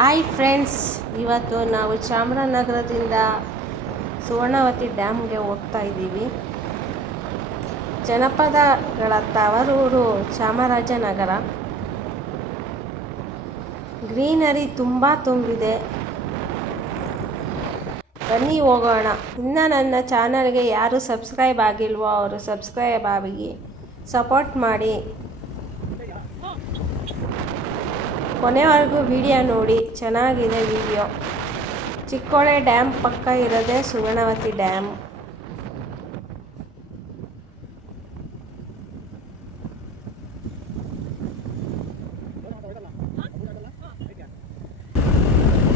Hi friends, ಇವತ್ತು ನಾವು ಚಾಮರಾಜನಗರದಿಂದ ಸುವರ್ಣವತಿ ಡ್ಯಾಮ್ಗೆ ಹೋಗ್ತಾ ಇದ್ದೀವಿ. ಜನಪದಗಳ ತವರೂರು ಚಾಮರಾಜನಗರ. ಗ್ರೀನರಿ ತುಂಬ ತುಂಬಿದೆ. ಬನ್ನಿ ಹೋಗೋಣ. ಇನ್ನು ನನ್ನ ಚಾನಲ್ಗೆ ಯಾರು ಸಬ್ಸ್ಕ್ರೈಬ್ ಆಗಿಲ್ವೋ ಅವರು ಸಬ್ಸ್ಕ್ರೈಬ್ ಆಗಿ ಸಪೋರ್ಟ್ ಮಾಡಿ. ಕೊನೆವರೆಗೂ ವಿಡಿಯೋ ನೋಡಿ, ಚೆನ್ನಾಗಿದೆ ವಿಡಿಯೋ. ಚಿಕ್ಕೋಳೆ ಡ್ಯಾಮ್ ಪಕ್ಕ ಇರೋದೇ ಸುವರ್ಣವತಿ ಡ್ಯಾಮ್.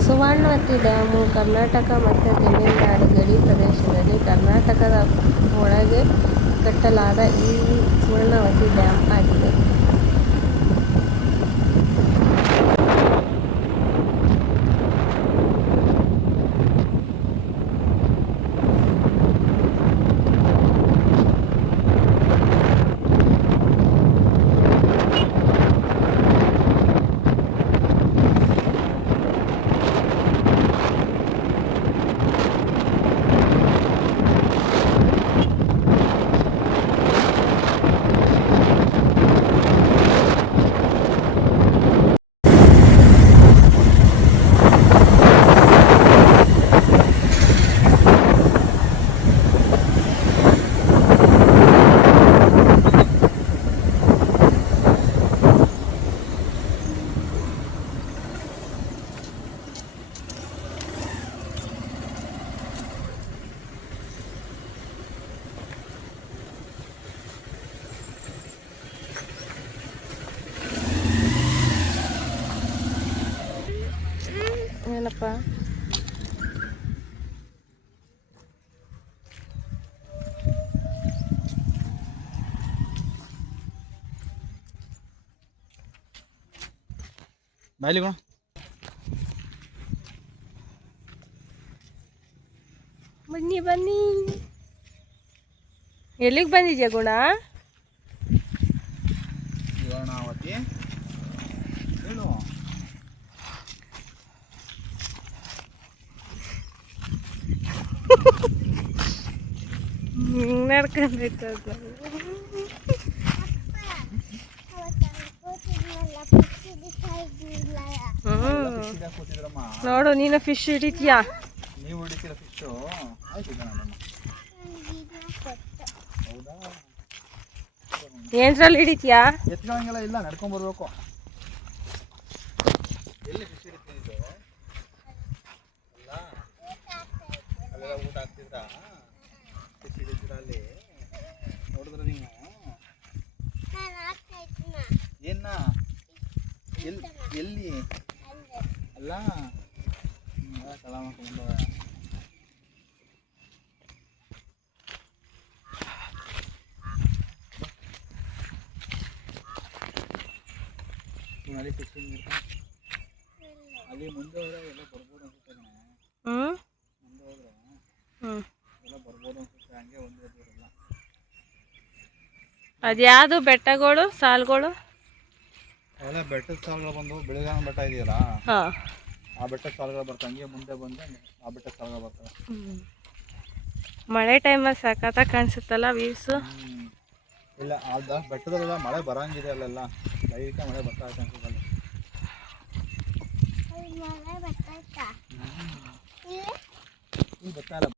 ಸುವರ್ಣವತಿ ಡ್ಯಾಮು ಕರ್ನಾಟಕ ಮತ್ತು ತಮಿಳುನಾಡು ಗಡಿ ಪ್ರದೇಶದಲ್ಲಿ ಕರ್ನಾಟಕದ ಒಳಗೆ ಕಟ್ಟಲಾದ ಈ ಸುವರ್ಣವತಿ ಡ್ಯಾಮ್ ಆಗಿದೆ. ಏನಪ್ಪ ಬಾಯ್ಲಿ ಗುಣ, ಬನ್ನಿ ಬನ್ನಿ. ಎಲ್ಲಿಗೆ ಬಂದಿದ್ಯಾ ಗುಣ? ಸುವರ್ಣವತಿ ಹೇಳು. ನಡ್ಕೊಂಡೈತೆ ನೋಡು, ನೀನು ಫಿಶ್ ಹಿಡಿತೀಯಾ? ನೀವು ಹಿಡಿತೀರ ಫಿಶು? ಆಯ್ತು, ಹೌದಾ? ಏನ್ರಲ್ಲಿ ಹಿಡಿತೀಯಾ? ಎತ್ಕೊಂಡಂಗೆಲ್ಲ ಇಲ್ಲ, ನಡ್ಕೊಂಡ್ಬರ್ಬೇಕು. ಎಲ್ಲಿ ಫಿಶ್ ಹಿಡಿತಿದ್ದು? ಅಲ್ಲ ಅಲ್ಲೆಲ್ಲ ಊಟ ಆಗ್ತಿದ್ದ ಫಿಶ್ ಹಿಡಿತೀರ ಅಲ್ಲಿ? ನೋಡಿದ್ರ ನೀವು ಏನ? ಎಲ್ಲಿ ಅಲ್ಲ ಕಳ ಮಾಡ್ಕೊಂಡು ಅಲ್ಲಿ ಫಿಶಿಂಗ್ ಅಲ್ಲಿ ಮುಂದೆ ಹೋದ್ರೆ ಎಲ್ಲ ಬರ್ಬೋದು ಅನ್ಸುತ್ತೆ. ಮುಂದೆ ಹೋದ್ರೆ ಎಲ್ಲ ಬರ್ಬೋದು ಅನ್ಸುತ್ತೆ. ಹಂಗೆ ಒಂದೇ ದೂರಲ್ಲ. ಅದ್ಯಾವುದು ಬೆಟ್ಟಗಳು ಸಾಲುಗಳು? ಅವೆಲ್ಲ ಬೆಟ್ಟದ ಸಾಲುಗಳು ಬಂದು ಬೆಳಗಾವಿ ಬೆಟ್ಟ ಇದೆಯಲ್ಲ, ಆ ಬೆಟ್ಟದ ಸಾಲುಗಳು ಬರ್ತಾವೆ. ಹಂಗೆ ಮುಂದೆ ಬಂದು ಆ ಬೆಟ್ಟದ ಸಾಲುಗಳು ಬರ್ತವೆ. ಮಳೆ ಟೈಮಲ್ಲಿ ಸಖತ್ತಾಗಿ ಕಾಣಿಸುತ್ತಲ್ಲ ವ್ಯೂಸು. ಇಲ್ಲ, ಅದ ಬೆಟ್ಟದಲ್ಲೆಲ್ಲ ಮಳೆ ಬರಂಗಿದೆ. ಅಲ್ಲೆಲ್ಲ ಲೈಟ್ ಮಳೆ ಬರ್ತಾ ಇದೆ ಅನ್ಸುತ್ತಲ್ಲ. ಇಲ್ಲಿ ಬರ್ತಾ ಇಲ್ಲ.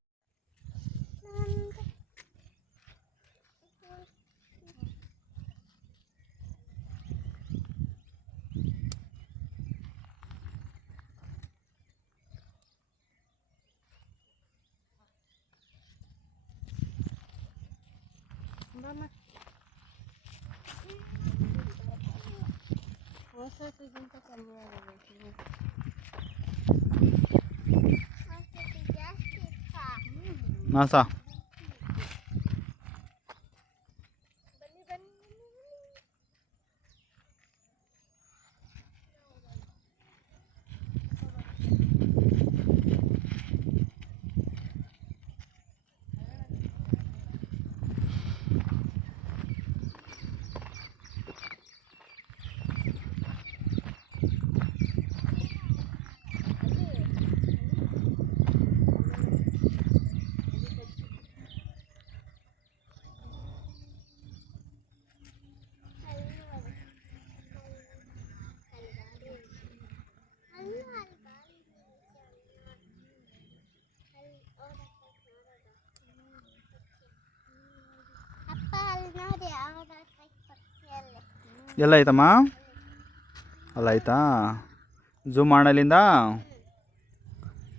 ಹೊಸಗಿಂತ ಕಮ್ಮಿ ಆಗಬೇಕು. ನಾಸಾ ಎಲ್ಲ ಐತಮ್ಮ, ಅಲ್ಲ ಆಯ್ತಾ? ಝೂಮ್ ಮಾಡಲಿಂದ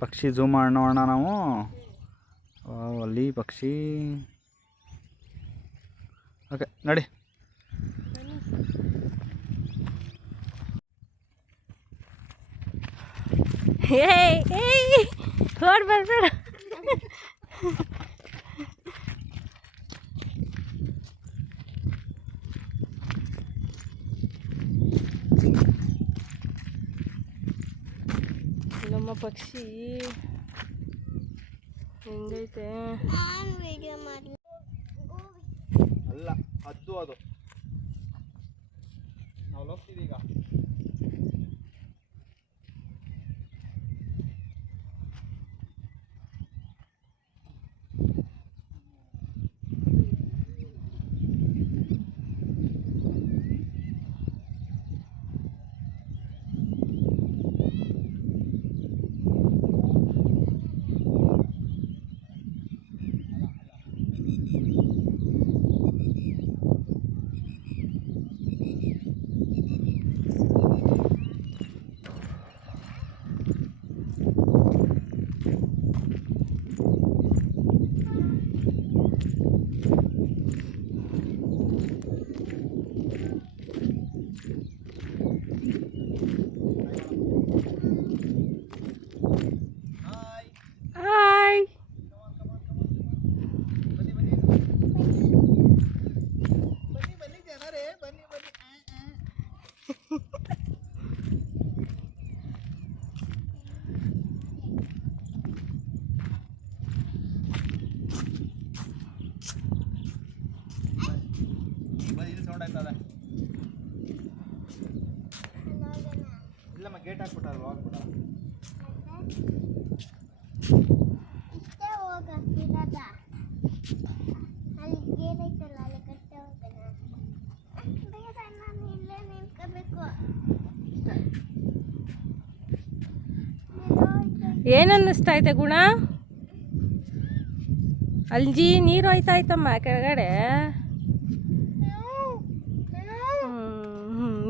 ಪಕ್ಷಿ ಝೂಮ್ ಮಾಡೋಣ ನಾವು. ಅಲ್ಲಿ ಪಕ್ಷಿ. ಓಕೆ ನಡಿ. ಹೊಡ್ ಬರ್ಬೇಡ. ನಮ್ಮ ಪಕ್ಷಿ ಹೆಂಗೈತೆ? ಅಲ್ಲ ಅದು ನಾವು ಹೋಗ್ತೀವಿ ಈಗ. ಹಾಯ್. ಬನ್ನಿ ಜನರೇ, ಬನ್ನಿ. ಇಲ್ಲಿ ಸೌಂಡ್ ಆಯ್ತದ. ಇಲ್ಲಮ್ಮ ಗೇಟ್ ಹಾಕ್ಬಿಟ್ಟಾರ, ಹೋಗ್ಬಿಡ. ಏನು ಅನ್ನಿಸ್ತಾ ಐತೆ ಗುಣ? ಅಲ್ಜಿ ನೀರು ಹೋಯ್ತಾ ಐತಮ್ಮ ಕೆಳಗಡೆ.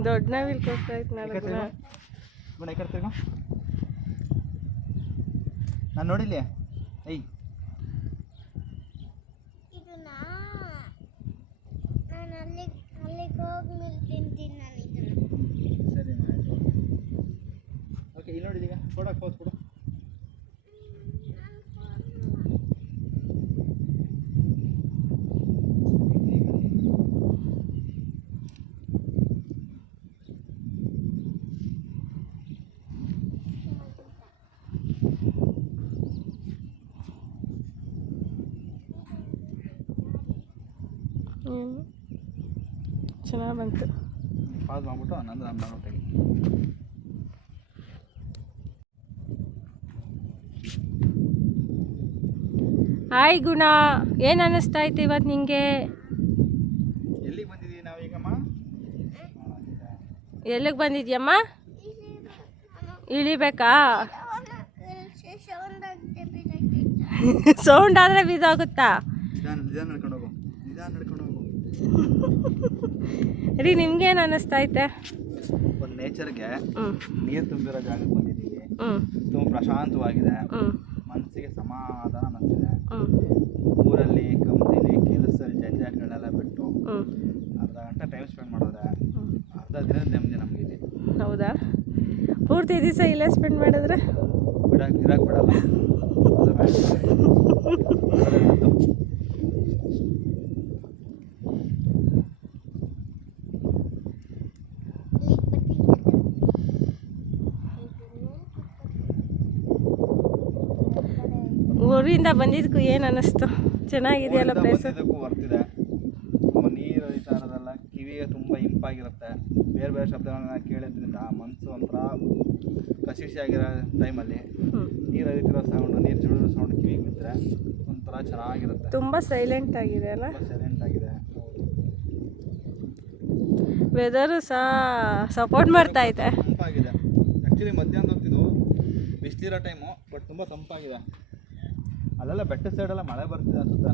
ದೊಡ್ಡ ನಾವಿಲ್ ಕೊಡ್ತಾ ಐತೆ ಗುಣ. ಗುಣ ಈ ಕಡೆ ತಿರ್ಗು. ನಾನು ನೋಡಿಲ್ಲ. ಐ ಸರಿ ಆಯ್ತು. ಓಕೆ ಇಲ್ಲಿ ನೋಡಿಲ್ಲ. ಈಗ ಕೊಡಕ್ಕೆ ಹೋಗ್ಬಿಡು. ಚೆನ್ನಾಗಿ ಬಂತು. ಪಾಸ್ ಮಾಡ್ಬಿಟ್ಟು ನಂದು ನಾನು ತೆಗಿ. ಹಾಯ್ ಗುಣ, ಏನು ಅನ್ನಿಸ್ತಾ ಐತೆ ಇವತ್ತು ನಿಂಗೆ? ಎಲ್ಲಿಗೆ ಬಂದಿದ್ದೀವಿ ನಾವೀಗಮ್ಮ? ಎಲ್ಲಿಗೆ ಬಂದಿದ್ಯಮ್ಮ? ಇಳಿಬೇಕಾ? ಸೌಂಡ್ ಆದರೆ ಬಿದ್ದೋಗುತ್ತಾ? ನಿಧಾನ ನಡ್ಕೊಂಡು ಹೋಗು. ರೀ ನಿಮ್ಗೇನು ಅನ್ನಿಸ್ತಾ ಐತೆ? ಒಂದು ನೇಚರ್ಗೆ ನೀರು ತುಂಬಿರೋ ಜಾಗಕ್ಕೆ ಬಂದಿದ್ದೀವಿ. ತುಂಬ ಪ್ರಶಾಂತವಾಗಿದೆ. ಮನಸ್ಸಿಗೆ ಸಮಾಧಾನ ಅನ್ನಿಸ್ತಿದೆ. ಊರಲ್ಲಿ ಕಂಪ್ನಿಲಿ ಕೆಲಸದಲ್ಲಿ ಜಂಜಾಟಗಳೆಲ್ಲ ಬಿಟ್ಟು ಅರ್ಧ ಗಂಟೆ ಟೈಮ್ ಸ್ಪೆಂಡ್ ಮಾಡಿದ್ರೆ ಅರ್ಧ ದಿನದ ನೆಮ್ಮದಿ ನಮಗಿದೆ. ಹೌದಾ? ಪೂರ್ತಿ ದಿವಸ ಇಲ್ಲೇ ಸ್ಪೆಂಡ್ ಮಾಡಿದ್ರೆ ಇರಕ್ಕೆ ಬಿಡಲ್ಲ. ಊರಿಂದ ಬಂದಿದ್ದಕ್ಕೂ ಏನು ಅನ್ನಿಸ್ತು? ಚೆನ್ನಾಗಿದೆಯಲ್ಲ ಪ್ಲೇಸು? ಬರ್ತಿದೆ. ನೀರು ಹರಿತಾ ಇರೋದೆಲ್ಲ ಕಿವಿಗೆ ತುಂಬ ಇಂಪಾಗಿರುತ್ತೆ. ಬೇರೆ ಬೇರೆ ಶಬ್ದಗಳನ್ನ ಕೇಳೋದ್ರಿಂದ ಮನಸ್ಸು ಒಂಥರ ಕಸಿಯಾಗಿರೋ ಟೈಮಲ್ಲಿ ನೀರು ಹರಿತಿರೋ ಸೌಂಡು, ನೀರು ಜುಳಿರೋ ಸೌಂಡ್ ಕಿವಿಗೆ ಬಿದ್ದರೆ ಒಂಥರ ಚೆನ್ನಾಗಿರುತ್ತೆ. ತುಂಬ ಸೈಲೆಂಟ್ ಆಗಿದೆ ಅಲ್ಲ? ಸೈಲೆಂಟ್ ಆಗಿದೆ. ವೆದರು ಸಹ ಸಪೋರ್ಟ್ ಮಾಡ್ತಾ ಇದೆ. ತಂಪಾಗಿದೆ. ಆ್ಯಕ್ಚುಲಿ ಮಧ್ಯಾಹ್ನ ಹೊತ್ತಿದ್ದು ಬಿಸಿಲಿರೋ ಟೈಮು, ಬಟ್ ತುಂಬ ತಂಪಾಗಿದೆ. ಅಲ್ಲೆಲ್ಲ ಬೆಟ್ಟದ ಸೈಡೆಲ್ಲ ಮಳೆ ಬರ್ತಿದೆ ಅನ್ಸುತ್ತಾ?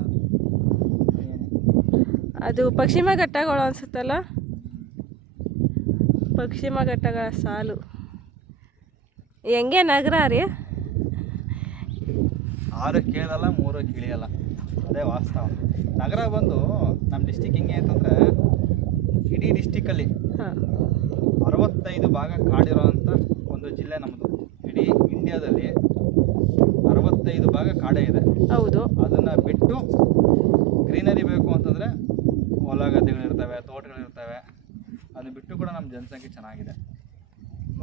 ಅದು ಪಶ್ಚಿಮ ಘಟ್ಟಗಳು ಅನ್ಸುತ್ತಲ್ಲ? ಪಶ್ಚಿಮ ಘಟ್ಟಗಳ ಸಾಲು. ಹೆಂಗೆ ನಗರ ರೀ? 6 ಕೇಳಲ್ಲ 3 ಕಿಳಿಯಲ್ಲ, ಅದೇ ವಾಸ್ತವ. ನಗರ ಬಂದು ನಮ್ಮ ಡಿಸ್ಟಿಕ್ ಹೆಂಗೆ ಅಂತಂದರೆ, ಇಡೀ ಡಿಸ್ಟಿಕ್ಕಲ್ಲಿ 65 ಭಾಗ ಕಾಡಿರೋವಂಥ ಒಂದು ಜಿಲ್ಲೆ ನಮ್ಮದು. ಇಡೀ ಇಂಡಿಯಾದಲ್ಲಿ 65 ಭಾಗ ಕಾಡೇ ಇದೆ. ಹೌದು. ಅದನ್ನು ಬಿಟ್ಟು ಗ್ರೀನರಿ ಬೇಕು ಅಂತಂದರೆ ಹೊಲ ಗದ್ದೆಗಳಿರ್ತವೆ, ತೋಟಗಳಿರ್ತವೆ. ಅದು ಬಿಟ್ಟು ಕೂಡ ನಮ್ಮ ಜನಸಂಖ್ಯೆ ಚೆನ್ನಾಗಿದೆ.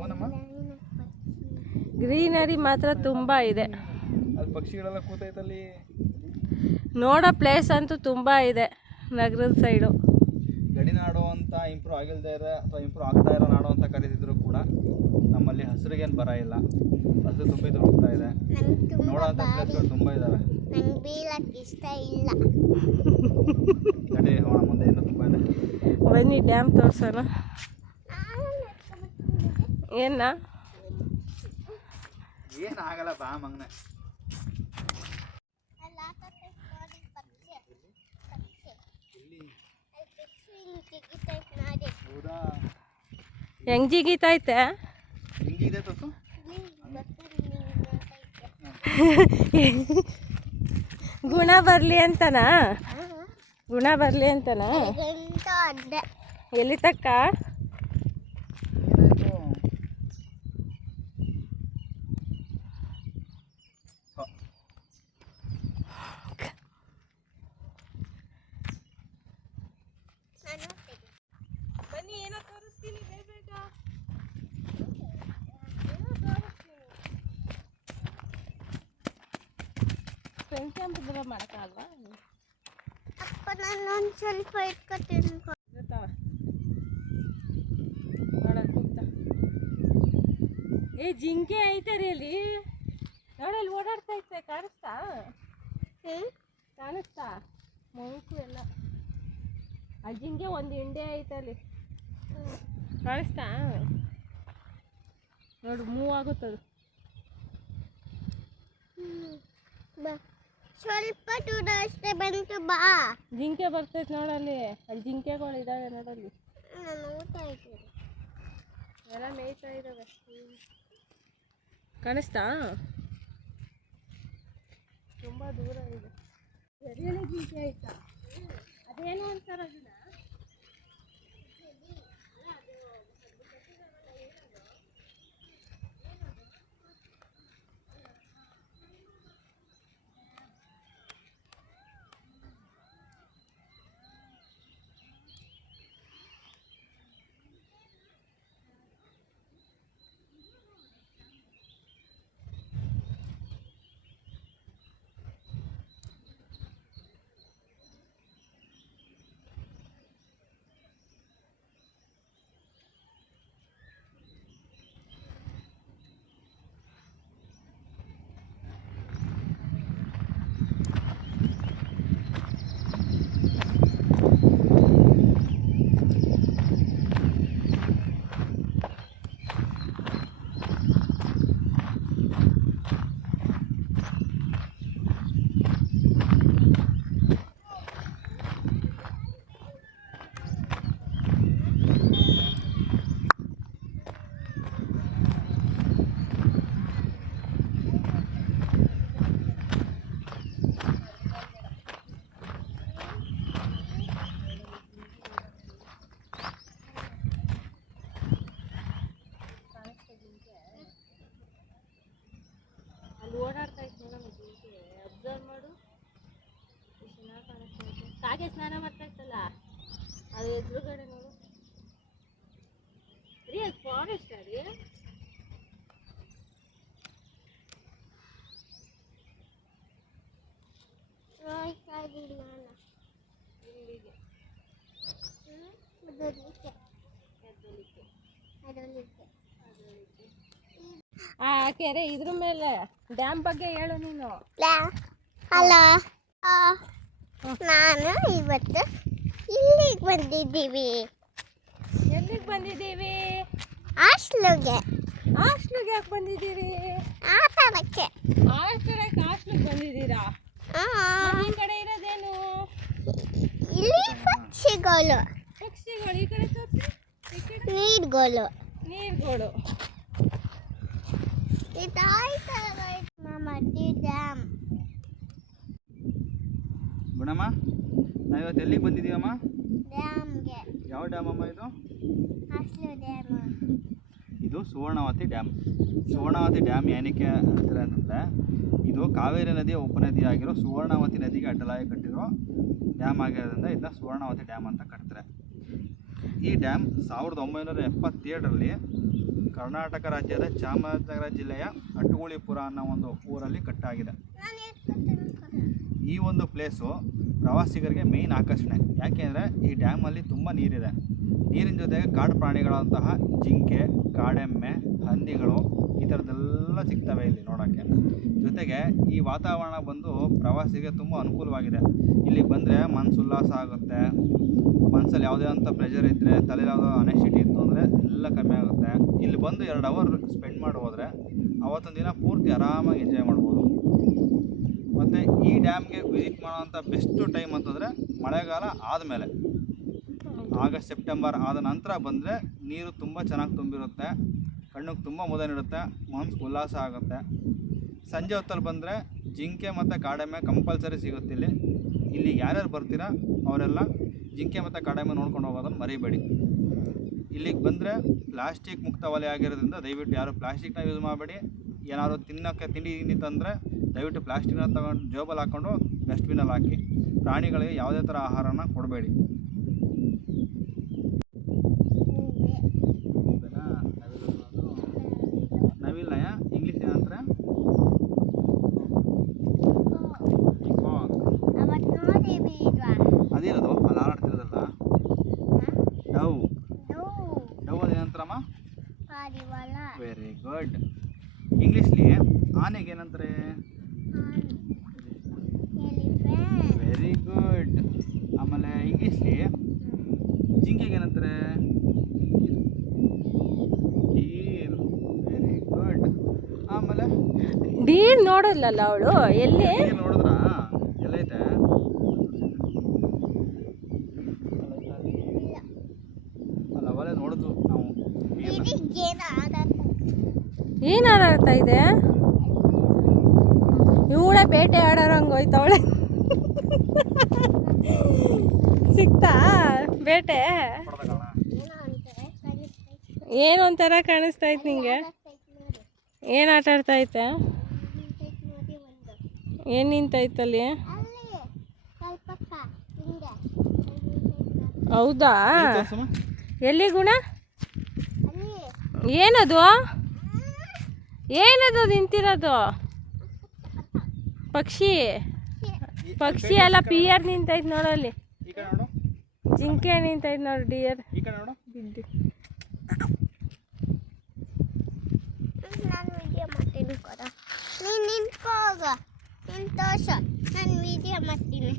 ಓನಮ್ಮ, ಗ್ರೀನರಿ ಮಾತ್ರ ತುಂಬ ಇದೆ. ಅಲ್ಲಿ ಪಕ್ಷಿಗಳೆಲ್ಲ ಕೂತೈತಲ್ಲಿ. ನೋಡೋ ಪ್ಲೇಸ್ ಅಂತೂ ತುಂಬ ಇದೆ ನಗರದ ಸೈಡು. ಗಡಿನಾಡು ಅಂತ ಇಂಪ್ರೂವ್ ಆಗಿಲ್ಲದೆ ಇರೋ ಅಥವಾ ಇಂಪ್ರೂವ್ ಆಗ್ತಾ ಇರೋ ನಾಡು ಅಂತ ಕರೀತಿದ್ರು ಕೂಡ ನಮ್ಮಲ್ಲಿ ಹಸಿರಿಗೇನು ಬರ ಇಲ್ಲ. ಹಸಿರು ತುಂಬಿ ತುಳುಕ್ತಾ ಇದೆ. ನೋಡೋಂಥ ಪ್ಲೇಸ್ಗಳು ತುಂಬ ಇದ್ದಾವೆ. ನಂಗೆ ಬೀಳಕ್ಕೆ ಇಷ್ಟ ಇಲ್ಲ. ನಡಿ ಹೋಣ, ಮುಂದೆ ಇನ್ನೂ ತುಂಬ ಇದೆ. ಬನ್ನಿ ಡ್ಯಾಮ್ ತೋರ್ಸೋಣ. ಏನ ಏನಾಗಲ್ಲ ಬಾ ಮಗನೆ. ಹೌದಾ, ಹೆಂಗ್ ಜಿಗಿತೈತೆ? ಹಿಂಗಿದೆ ತೋರ್ಸು. ಗುಣ ಬರಲಿ ಅಂತನಾ? ಗುಣ ಬರಲಿ ಅಂತನಾ? ಎಲ್ಲಿ ತಕ್ಕ? ಏನಾಯ್ತು? ಬನ್ನಿ, ಏನೋ ತೋರಿಸ್ತೀನಿ ಬೇಗ ಬೇಗ. ಫ್ರೆಂಡ್ ಕ್ಯಾಂಪ್ ಬರೋ ಮಾಡೋಕ್ಕಾಗಲ್ವಾ? ಅಪ್ಪ ನಾನು ಒಂದು ಸ್ವಲ್ಪ ಇಟ್ಕೊತೀನಿ. ನೋಡಕ್ ಹೋಗ್ತಾ. ಏ ಜಿಂಕೆ ಐತೆ ರೀ ಅಲ್ಲಿ. ನೋಡಲ್ಲಿ ಓಡಾಡ್ತಾ ಐತೆ, ಕಾಣಿಸ್ತಾ? ಕಾಣಿಸ್ತಾ? ಮಂಕು ಎಲ್ಲ. ಆ ಜಿಂಕೆ ಒಂದು ಹಿಂಡೆ ಐತೆ ಅಲ್ಲಿ, ಕಾಣಿಸ್ತಾ? ನೋಡು, ಮೂವ್ ಆಗುತ್ತದು. ಸ್ವಲ್ಪ ದೂರ ಅಷ್ಟೇ ಬಂತು, ಬಾ. ಜಿಂಕೆ ಬರ್ತೈತೆ ನೋಡಲ್ಲಿ. ಅಲ್ಲಿ ಜಿಂಕೆಗಳು ಇದ್ದಾವೆ ನೋಡಲ್ಲಿ. ನಾನು ಊಟ ಇದ್ದೀನಿ. ಎಲ್ಲ ಮೇಯ್ತಾ ಇದ್ದಾವೆ. ಕಾಣಿಸ್ತಾ? ತುಂಬ ದೂರ ಇದೆ. ಎಲ್ಲಿ ಜಿಂಕೆ ಆಯ್ತಾ? ಅದೇನು ಅಂತಾರ ಅದನ್ನ? ಓಡಾಡ್ತಾ ಇತ್ತು ನೋಡಮ್ಮ ಜಿಂಕೆ. ಅಬ್ಸರ್ವ್ ಮಾಡು, ಎಷ್ಟು ಚೆನ್ನಾಗಿ ಕಾಣಿಸ್ತೈತೆ. ಕಾಗೆ ಸ್ನಾನ ಮಾಡ್ತಾ ಇತ್ತಲ್ಲ, ಅದು ಎದುರುಗಡೆ ನೋಡು ರೀ. ಅದು ಫಾರೆಸ್ಟ್ ರೀ. ಇಲ್ಲಿಗೆ ಆ ಕೆರೆ ಇದ್ರ ಮೇಲೆ ಡ್ಯಾಮ್ ಬಗ್ಗೆ ಹೇಳು ನೀನು. ಹಲೋ, ನಾನು ಇವತ್ತು ಇಲ್ಲಿಗೆ ಬಂದಿದ್ದೀವಿ. ಎಲ್ಲಿಗೆ ಬಂದಿದ್ದೀವಿ? ಹಾಸ್ಟ್ಲಿಗೆ. ಹಾಸ್ಟ್ಲಿಗೆ ಯಾಕೆ ಬಂದಿದ್ದೀರಿ? ಆಟ ಆಡಕ್ಕೆ. ಹಾಸ್ಟ್ಲಿಗೆ ಬಂದಿದ್ದೀರಾ? ಈ ಕಡೆ ಇರೋದೇನು? ಇಲ್ಲಿ ಪಕ್ಷಿಗಳು. ಪಕ್ಷಿಗಳು ಈ ಕಡೆ ತೋರಿಸಿ. ನೀರ್ಗಳು ನೀರುಗಳು. ಡ್ಯಾಮ್ ಗುಣಮ್ಮ ನಾವಿವತ್ತು ಎಲ್ಲಿಗೆ ಬಂದಿದ್ದೀವಮ್ಮ? ಡ್ಯಾಮ್ಗೆ ಯಾವ ಡ್ಯಾಮ್ ಅಮ್ಮ ಇದು? ಹಾಸ್ಲು ಡ್ಯಾಮ್. ಇದು ಸುವರ್ಣವತಿ ಡ್ಯಾಮ್. ಸುವರ್ಣವತಿ ಡ್ಯಾಮ್ ಏನಕ್ಕೆ ಅಂತಾರೆ ಅಂತಂದರೆ ಇದು ಕಾವೇರಿ ನದಿಯ ಉಪನದಿ ಆಗಿರೋ ಸುವರ್ಣವತಿ ನದಿಗೆ ಅಡ್ಡಲಾಗಿ ಕಟ್ಟಿರೋ ಡ್ಯಾಮ್ ಆಗಿರೋದ್ರಿಂದ ಇದನ್ನ ಸುವರ್ಣವತಿ ಡ್ಯಾಮ್ ಅಂತ ಕಟ್ತಾರೆ. ಈ ಡ್ಯಾಮ್ 1977ರಲ್ಲಿ ಕರ್ನಾಟಕ ರಾಜ್ಯದ ಚಾಮರಾಜನಗರ ಜಿಲ್ಲೆಯ ಅಟ್ಟುಗುಳಿಪುರ ಅನ್ನೋ ಒಂದು ಊರಲ್ಲಿ ಕಟ್ಟಾಗಿದೆ. ಈ ಒಂದು ಪ್ಲೇಸು ಪ್ರವಾಸಿಗರಿಗೆ ಮೇಯ್ನ್ ಆಕರ್ಷಣೆ. ಯಾಕೆಂದರೆ ಈ ಡ್ಯಾಮಲ್ಲಿ ತುಂಬ ನೀರಿದೆ. ನೀರಿನ ಜೊತೆಗೆ ಕಾಡು ಪ್ರಾಣಿಗಳಂತಹ ಜಿಂಕೆ, ಕಾಡೆಮ್ಮೆ, ಹಂದಿಗಳು ಈ ಥರದ್ದೆಲ್ಲ ಸಿಗ್ತವೆ ಇಲ್ಲಿ ನೋಡೋಕ್ಕೆ. ಜೊತೆಗೆ ಈ ವಾತಾವರಣ ಬಂದು ಪ್ರವಾಸಿಗೆ ತುಂಬ ಅನುಕೂಲವಾಗಿದೆ. ಇಲ್ಲಿ ಬಂದರೆ ಮನಸ್ಸು ಉಲ್ಲಾಸ ಆಗುತ್ತೆ. ಮನಸ್ಸಲ್ಲಿ ಯಾವುದೇ ಅಂತ ಪ್ರೆಷರ್ ಇದ್ದರೆ, ತಲೆ ಯಾವುದೋ ಅನೆಸಿಟಿ ಇತ್ತು ಅಂದರೆ ಎಲ್ಲ ಕಮ್ಮಿ ಆಗುತ್ತೆ. ಇಲ್ಲಿ ಬಂದು 2 ಅವರ್ ಸ್ಪೆಂಡ್ ಮಾಡಿ ಹೋದರೆ ಅವತ್ತೊಂದು ದಿನ ಪೂರ್ತಿ ಆರಾಮಾಗಿ ಎಂಜಾಯ್ ಮಾಡ್ಬೋದು. ಮತ್ತು ಈ ಡ್ಯಾಮ್ಗೆ ವಿಸಿಟ್ ಮಾಡೋವಂಥ ಬೆಸ್ಟು ಟೈಮ್ ಅಂತಂದರೆ ಮಳೆಗಾಲ ಆದಮೇಲೆ, ಆಗಸ್ಟ್ ಸೆಪ್ಟೆಂಬರ್ ಆದ ನಂತರ ಬಂದರೆ ನೀರು ತುಂಬ ಚೆನ್ನಾಗಿ ತುಂಬಿರುತ್ತೆ. ಕಣ್ಣಿಗೆ ತುಂಬ ಮುದ ನೀಡುತ್ತೆ, ಮನಸ್ಸು ಉಲ್ಲಾಸ ಆಗುತ್ತೆ. ಸಂಜೆ ಹೊತ್ತಲ್ಲಿ ಬಂದರೆ ಜಿಂಕೆ ಮತ್ತು ಕಾಡೆಮ್ಮೆ ಕಂಪಲ್ಸರಿ ಸಿಗುತ್ತೆ ಇಲ್ಲಿ. ಇಲ್ಲಿ ಯಾರ್ಯಾರು ಬರ್ತೀರಾ ಅವರೆಲ್ಲ ಜಿಂಕೆ ಮತ್ತು ಕಾಡೆಮ್ಮೆ ನೋಡ್ಕೊಂಡು ಹೋಗೋದನ್ನು ಮರಿಬೇಡಿ. ಇಲ್ಲಿಗೆ ಬಂದರೆ ಪ್ಲಾಸ್ಟಿಕ್ ಮುಕ್ತ ವಲಯ ಆಗಿರೋದ್ರಿಂದ ದಯವಿಟ್ಟು ಯಾರು ಪ್ಲಾಸ್ಟಿಕ್ನ ಯೂಸ್ ಮಾಡಬೇಡಿ. ಏನಾದ್ರು ತಿನ್ನೋಕ್ಕೆ ತಿಂಡಿ ತಂದರೆ ದಯವಿಟ್ಟು ಪ್ಲಾಸ್ಟಿಕ್ನ ತಗೊಂಡು ಜೋಬಲ್ಲಿ ಹಾಕ್ಕೊಂಡು ಡಸ್ಟ್ಬಿನಲ್ಲಿ ಹಾಕಿ. ಪ್ರಾಣಿಗಳಿಗೆ ಯಾವುದೇ ಥರ ಆಹಾರನ ಕೊಡಬೇಡಿ. ನವಿಲ್ನಯ ಇಂಗ್ಲೀಷ್ ಏನಂತಾರೆ? ಅದೇನದು ಅಲ್ಲಿ ಹಾರಾಡ್ತಿರೋದಲ್ಲ? ಡವ್. ಡವ್ ಅದು ಏನಂತಾರಮ್ಮ? Very good. ಇಂಗ್ಲೀಷ್ಲಿ ಆನೆಗೆ ಏನಂತಾರೆ? Very good. ಆಮೇಲೆ ಇಂಗ್ಲೀಷ್ಲಿ ಜಿಂಕೆಗೆ ಏನಂತಾರೆ? ಡೀರ್. Very good. ಆಮೇಲೆ ಡೀರ್ ನೋಡೋದ್ಲಲ್ಲ ಅವಳು ಎಲ್ಲಿ? ಡೀರ್ ನೋಡಿದ್ರಾ? ಎಲ್ಲೈತೆ? ಅಲ್ಲ ಅವಲೇ ನೋಡಿದ್ವು ನಾವು. ಏನು ಆಡ್ತಾ ಇದೆ? ಇವಳ ಬೇಟೆ ಆಡೋರಂಗೆ ಹೋಯ್ತವಳೆ. ಸಿಕ್ತಾ ಬೇಟೆ? ಏನು ಒಂಥರ ಕಾಣಿಸ್ತೈತೆ ನಿಂಗೆ? ಏನು ಆಟ ಆಡ್ತಾ ಐತೆ? ಏನು ನಿಂತೈತಲ್ಲಿ? ಹೌದಾ? ಎಲ್ಲಿ ಗುಣ? ಏನದು? ಏನದು ನಿಂತಿರೋದು? ಪಕ್ಷಿ? ಪಕ್ಷಿ ಅಲ್ಲ, ಪಿಯರ್ ನಿಂತೈತೆ ನೋಡಲ್ಲಿ. ಈ ಕಡೆ ನೋಡು. ಜಿಂಕೆ ನಿಂತೈತೆ ನೋಡು, ಡಿಯರ್. ಈ ಕಡೆ ನೋಡು. ಬಿದ್ದು ನಾನು ವಿಡಿಯೋ ಮಾಡ್ತೀನಿ ಕೊಡ. ನೀನು ನಿಂತ್ಕೋಗ, ನೀನು ತೋರ್ಸು, ನಾನು ವಿಡಿಯೋ ಮಾಡ್ತೀನಿ.